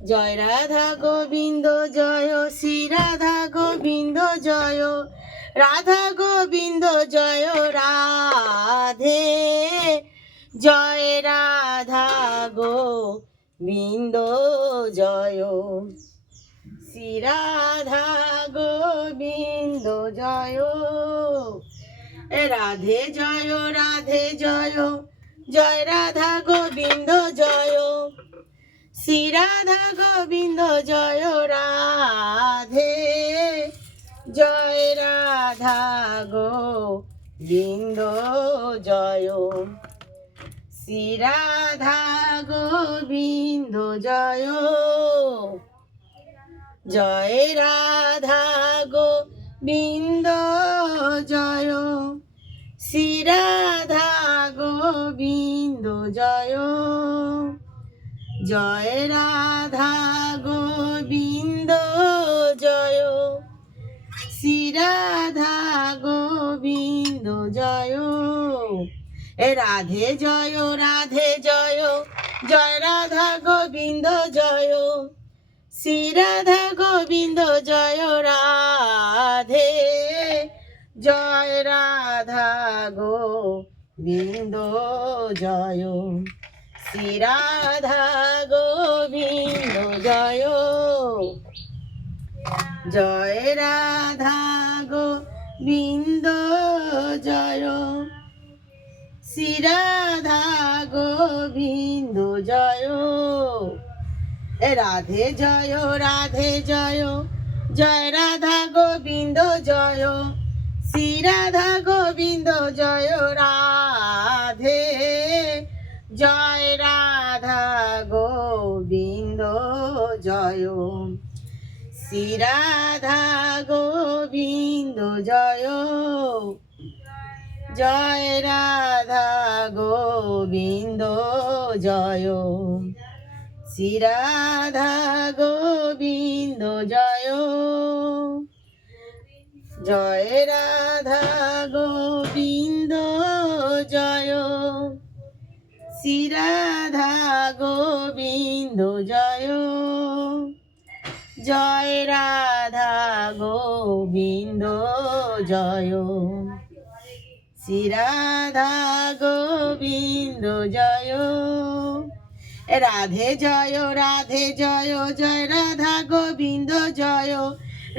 জয় রাধা গোবিন্দ জয়, শ্রী রাধা গোবিন্দ জয়, রাধা গোবিন্দ জয় রাধে। জয় রাধা গোবিন্দ জয়, শ্রী রাধা গোবিন্দ জয়। রাধে জয়, রাধে জয়, জয় রাধা গোবিন্দ জয়, শ্রী রাধা গোবিন্দ জয় রাধে। জয় রাধা গোবিন্দ জয়, শ্রী রাধা গোবিন্দ জয়। জয় রাধা গোবিন্দ জয়, শ্রী রাধা গোবিন্দ জয়। জয় রাধা গোবিন্দ জয়, শ্রী রাধা গোবিন্দ জয়। রাধে জয়, রাধে জয়, জয় রাধা গোবিন্দ জয়, শ্রী রাধা গোবিন্দ জয় রাধে। জয় রাধা গোবিন্দ জয়, শ্রী রাধা গোবিন্দ জয়। জয় রাধা গোবিন্দ জয়, শ্রী রাধা গোবিন্দ জয়। রাধে জয়, রাধে জয়, জয় রাধা গোবিন্দ জয়, শ্রী রাধা গোবিন্দ জয় রাধে। জয় রাধা গোবিন্দ জয়, শ্রী রাধা গোবিন্দ জয়। জয় রাধা গোবিন্দ জয়, শ্রী রাধা গোবিন্দ জয়। জয় রাধা গোবিন্দ জয়, শ্রী রাধা গোবিন্দ জয়। জয় রাধা গোবিন্দ জয়, শ্রী রাধা গোবিন্দ জয়। রাধে জয়, রাধে জয়, জয় রাধা গোবিন্দ জয়,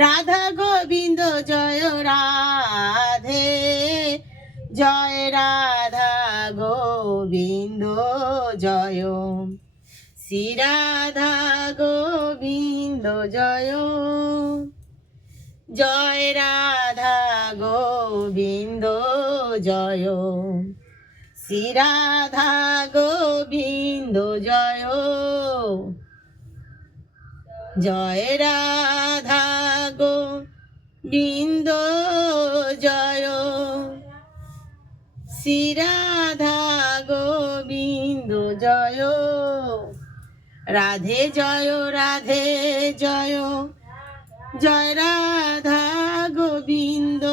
রাধা গোবিন্দ জয় রাধে। জয় রাধা গোবিন্দ জয়, শ্রী রাধা গোবিন্দ জয়। জয় রাধা গোবিন্দ জয়, শ্রী রাধা গোবিন্দ জয়। জয় রাধা গোবিন্দ জয়, শ্রী রাধা গোবিন্দ জয়। রাধে জয়, রাধে জয়, জয় রাধা গোবিন্দ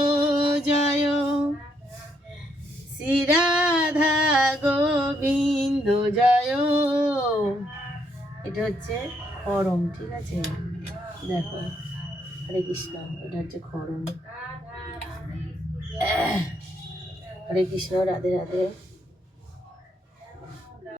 জয়, শ্রী রাধা গোবিন্দ জয়। এটা হচ্ছে খড়ম, ঠিক আছে? দেখো, হরে কৃষ্ণ, এটা হচ্ছে খড়ম। হরে কৃষ্ণ, রাধে রাধে।